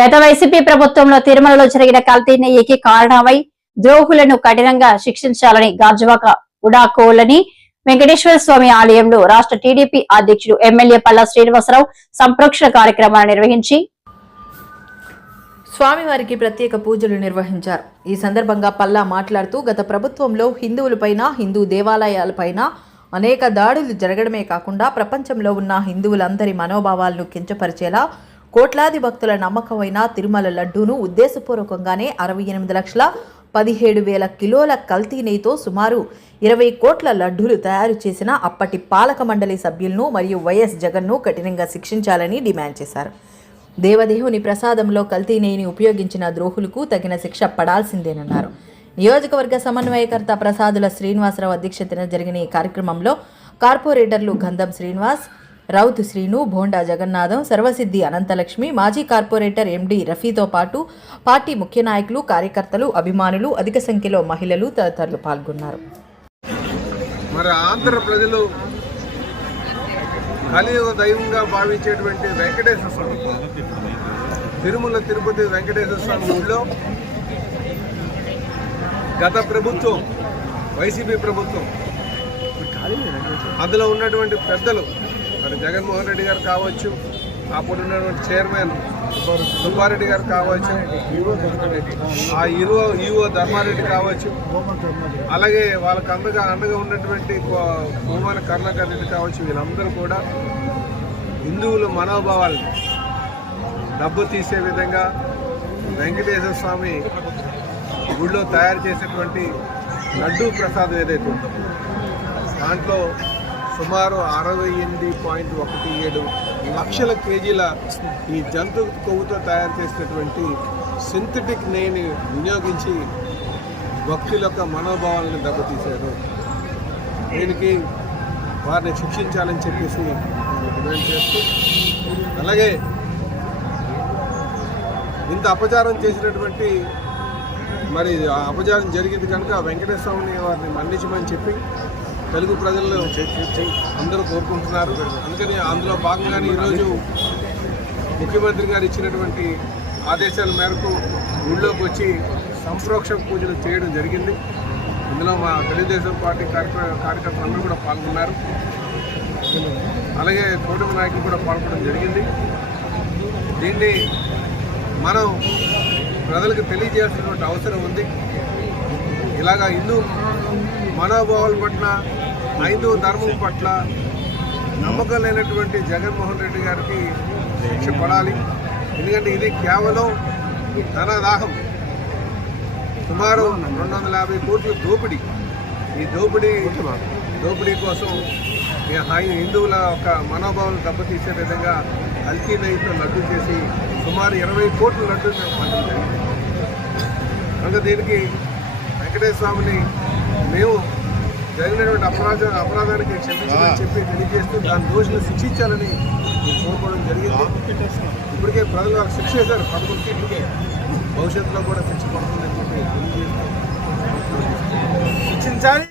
గత వైసీపీ ప్రభుత్వంలో తిరుమలలో జరిగిన కల్తీ నెయ్యికి కారణమై ద్రోహులను కఠినంగా శిక్షించాలని గాజువాక ఉడాకోలని వెంకటేశ్వర స్వామి ఆలయంలో రాష్ట్ర టీడీపీ అధ్యక్షుడు ఎమ్మెల్యే పల్లా శ్రీనివాసరావు సంప్రోక్షణ కార్యక్రమాన్ని నిర్వహించి స్వామివారికి ప్రత్యేక పూజలు నిర్వహించారు. ఈ సందర్భంగా పల్లా మాట్లాడుతూ గత ప్రభుత్వంలో హిందువులపైన, హిందూ దేవాలయాలపైన అనేక దాడులు జరగడమే కాకుండా ప్రపంచంలో ఉన్న హిందువులందరి మనోభావాలను కించపరిచేలా కోట్లాది భక్తుల నమ్మకమైన తిరుమల లడ్డూను ఉద్దేశపూర్వకంగానే 68,17,000 కిలోల కల్తీ నెయ్యితో సుమారు 20 కోట్ల లడ్డూలు తయారు చేసిన అప్పటి పాలక మండలి సభ్యులను మరియు వైఎస్ జగన్ను కఠినంగా శిక్షించాలని డిమాండ్ చేశారు. దేవదేవుని ప్రసాదంలో కల్తీ నెయ్యిని ఉపయోగించిన ద్రోహులకు తగిన శిక్ష పడాల్సిందేనన్నారు. నియోజకవర్గ సమన్వయకర్త ప్రసాదుల శ్రీనివాసరావు అధ్యక్షతన జరిగిన ఈ కార్యక్రమంలో కార్పొరేటర్లు గంధం శ్రీనివాస్, రౌత్ శ్రీను, భోండా జగన్నాథం, సర్వసిద్ధి అనంతలక్ష్మి, మాజీ కార్పొరేటర్ ఎండి రఫీతో పాటు పార్టీ ముఖ్య నాయకులు, కార్యకర్తలు, అభిమానులు, అధిక సంఖ్యలో మహిళలు తదితరులు పాల్గొన్నారు. మరి ఆంధ్ర ప్రజలు కలియుగ దైవంగా భావించేటువంటి వెంకటేశ్వర స్వామి తిరుమల తిరుపతి వెంకటేశ్వర స్వామి గుడిలో గత ప్రభుత్వం వైసీపీ ప్రభుత్వం అందులో ఉన్నటువంటి పెద్దలు మరి జగన్మోహన్ రెడ్డి గారు కావచ్చు, అప్పుడు ఉన్నటువంటి చైర్మన్ సుబ్బారెడ్డి గారు కావచ్చు, ఆ ఈవో ధర్మారెడ్డి కావచ్చు, అలాగే వాళ్ళకి అండగా ఉన్నటువంటి కోమాన కరుణాకర్ రెడ్డి కావచ్చు, వీళ్ళందరూ కూడా హిందువుల మనోభావాలను దెబ్బతీసే విధంగా వెంకటేశ్వర స్వామి గుడిలో తయారు చేసేటువంటి లడ్డూ ప్రసాదం ఏదైతే ఉందో దాంట్లో సుమారు 68.17 లక్షల కేజీల ఈ జంతు కొవ్వుతో తయారు చేసినటువంటి సింథటిక్ నెయ్యిని వినియోగించి భక్తుల యొక్క మనోభావాలను దెబ్బతీశారు. దీనికి వారిని శిక్షించాలని చెప్పేసి డిమాండ్ చేస్తూ, అలాగే ఇంత అపచారం చేసినటువంటి మరి అపచారం జరిగింది కనుక వెంకటేశ్వర స్వామిని వారిని మన్నించమని చెప్పి తెలుగు ప్రజల్లో అందరూ కోరుకుంటున్నారు. అందుకని అందులో భాగంగానే ఈరోజు ముఖ్యమంత్రి గారు ఇచ్చినటువంటి ఆదేశాల మేరకు ఊళ్ళోకి వచ్చి సంప్రోక్షణ పూజలు చేయడం జరిగింది. ఇందులో మా తెలుగుదేశం పార్టీ కార్యకర్తలు అందరూ కూడా పాల్గొన్నారు. అలాగే కూటమి నాయకులు కూడా పాల్గొనడం జరిగింది. దీన్ని మనం ప్రజలకు తెలియజేయాల్సినటువంటి అవసరం ఉంది. ఇలాగా హిందూ మనోభావాల పట్ల, హైందవ ధర్మం పట్ల నమ్మకం లేనటువంటి జగన్మోహన్ రెడ్డి గారికి శిక్ష పడాలి. ఎందుకంటే ఇది కేవలం ధనదాహం, సుమారు 250 కోట్ల దోపిడీ. ఈ దోపిడీ కోసం హిందువుల యొక్క మనోభావాలను దెబ్బతీసే విధంగా కల్తీ నెయ్యితో లడ్డు చేసి సుమారు 20 కోట్ల లడ్డు పండించారు. కనుక దీనికి వెంకటేశ్వర స్వామిని మేము జరిగినటువంటి అపరాధానికి క్షమించమని చెప్పి తెలియజేస్తూ దాని దోషులను శిక్షించాలని కోరుకోవడం జరిగింది. ఇప్పటికే ప్రజలు వాళ్ళకి శిక్ష చేశారు 11 సీట్లకే, భవిష్యత్తులో కూడా శిక్ష పడుతుందని చెప్పి తెలియజేస్తూ శిక్షించాలి.